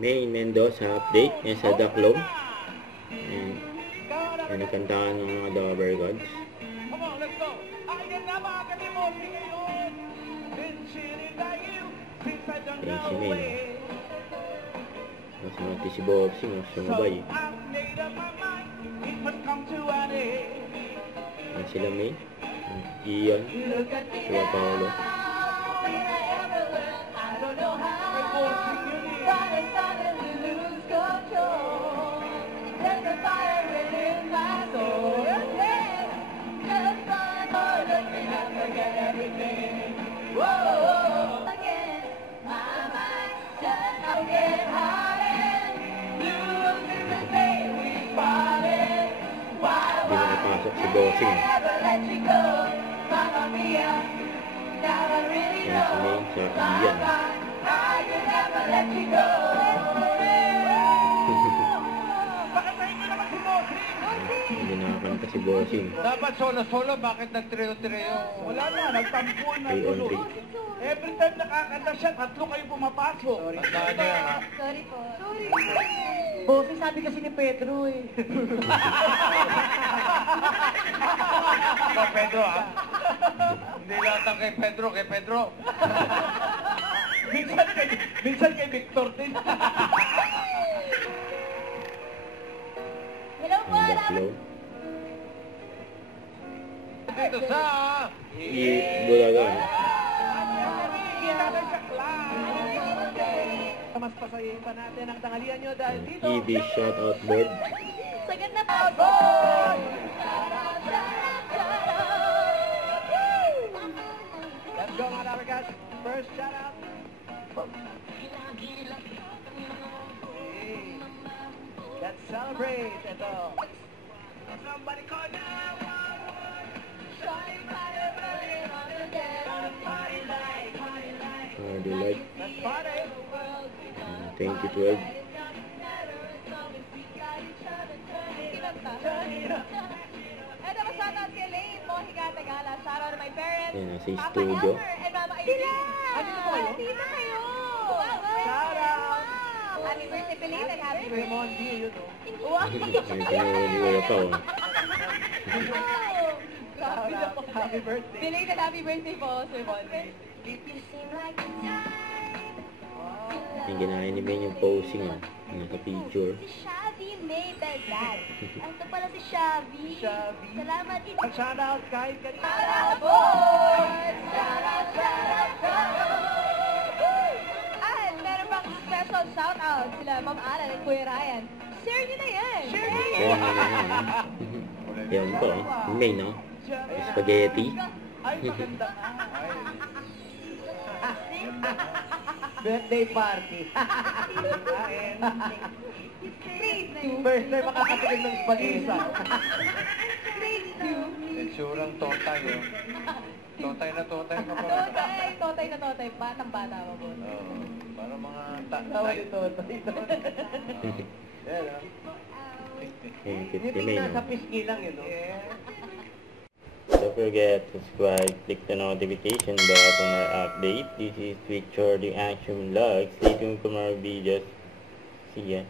May Mendoza update yan sa Daklom. Yan nakantahan ng mga Dover Gods. Yan si May. Masunod si Boxing, sumabay. Yan sila May. Ian. Kuya Paolo. Hindi nakapasok si Boxing. Yan si May sa Ian. Hindi nakakanta si Boxing. Dapat solo-solo, bakit nag-trio-trio? Wala na, nagtampuan na tulo. Every time nakakanta siya, tatlo kayo pumapasok. Tandaan niya, ha? Sorry po. Sorry. Bossy, sabi kasi ni Pedro eh. Ikaw, Pedro, ha? Hindi lahat ang kay Pedro. minsan kay Victor din. Hello po, Ang Daklo. Dito sa... Bulagan. Mas pasayin pa natin ang tanghalian nyo dahil dito. EB shoutout board. Sagad na po. Let's go mga Dabarkads. First shout out. Hey. Let's celebrate. Ito. Somebody call now. Do like Let's party. 2012. Ito pa shoutout kay Lane Mohiga Tagala. Shoutout to my parents. Yan, nasa Papa studio. Elmer and Mama Aileen. Andito po kayo? Andito kayo. Shout out. Happy birthday, belated. Happy birthday. Raymond D, yun o. Wow. Ay, kinuha pa oh. Shout out. Happy birthday. Belated happy birthday po, Sir Bonnie. Yung ginaya ni Ben yung posing oh. Nasa picture. Si Shavi May Belad. Ito pala si Shavi. Shavi. Salamat. Shout out kahit kanina. Shout out, boys! Shout out, shout out, shout out! At meron pang special shout out sila Ma'am Alan at Kuya Ryan. Share nyo na yan! Share nyo Kaya yan! nga naman. Yan po oh. Yung May no? Spaghetti. Ay, maganda nga. Birthday party. Kain. First time makakatikim ng spaghetti. Itsurang totay, oh. Totay na totay ka pa. Totay na totay. Batang-bata pa po. Oo. Para mga Tawa ni Totoy. Yan, ah. Yung 50 Yung May nasa no? pisngi lang yun, no? Don't forget to subscribe, click the notification bell for more updates. This is Victor the Action Vlog. Stay tuned for more videos. See ya.